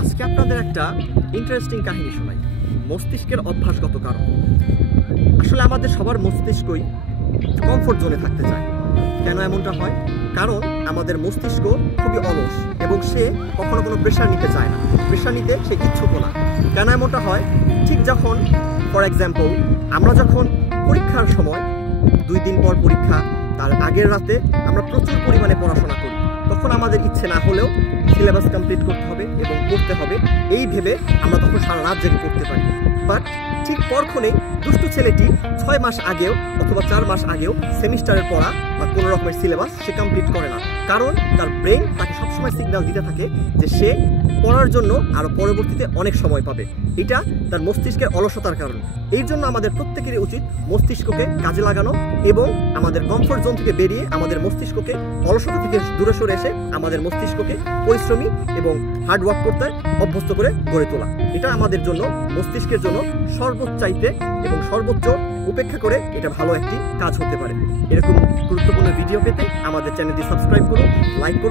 আজকে আপনাদের একটা ইন্টারেস্টিং কাহিনী শোনাই, মস্তিষ্কের অভ্যাসগত কারণ। আসলে আমাদের সবার মস্তিষ্কই কমফোর্ট জোনে থাকতে চায়। কেন এমনটা হয়? কারণ আমাদের মস্তিষ্ক খুবই অলস এবং সে কখনো কোনো প্রেশার নিতে চায় না, প্রেশার নিতে সে ইচ্ছুকও না। কেন এমনটা হয়? ঠিক যখন ফর এক্সাম্পল আমরা যখন পরীক্ষার সময় 2 দিন পর পরীক্ষা, তার আগের রাতে আমরা প্রচুর পরিমাণে পড়াশোনা করি, তখন আমাদের ইচ্ছে না হলেও সিলেবাস কমপ্লিট করতে হবে এবং পড়তে হবে, এই ভেবে আমরা তখন সারা রাত জেগে পড়তে পারি। বাট ঠিক পরক্ষণেই দুষ্টু ছেলেটি 6 মাস আগেও অথবা 4 মাস আগেও সেমিস্টারের পড়া বা কোনো রকমের সিলেবাস সে কমপ্লিট করে না, কারণ তার ব্রেন তাকে সবসময় সিগন্যাল দিতে থাকে যে সে পড়ার জন্য আরও পরবর্তীতে অনেক সময় পাবে। এটা তার মস্তিষ্কের অলসতার কারণ। এই জন্য আমাদের প্রত্যেকেরই উচিত মস্তিষ্ককে কাজে লাগানো এবং আমাদের কমফোর্ট জোন থেকে বেরিয়ে আমাদের মস্তিষ্ককে অলসতা থেকে দূরে সরে এসে আমাদের মস্তিষ্ককে পরিশ্রমী এবং হার্ড ওয়ার্ক করতে অভ্যস্ত করে গড়ে তোলা। এটা আমাদের জন্য, মস্তিষ্কের জন্য সর্বোচ্চাইতে এবং সর্বোচ্চ উপেক্ষা করে এটা ভালো একটি কাজ হতে পারে। এরকম গুরুত্বপূর্ণ ভিডিও পেতে আমাদের চ্যানেলটি সাবস্ক্রাইব করুন, লাইক করুন।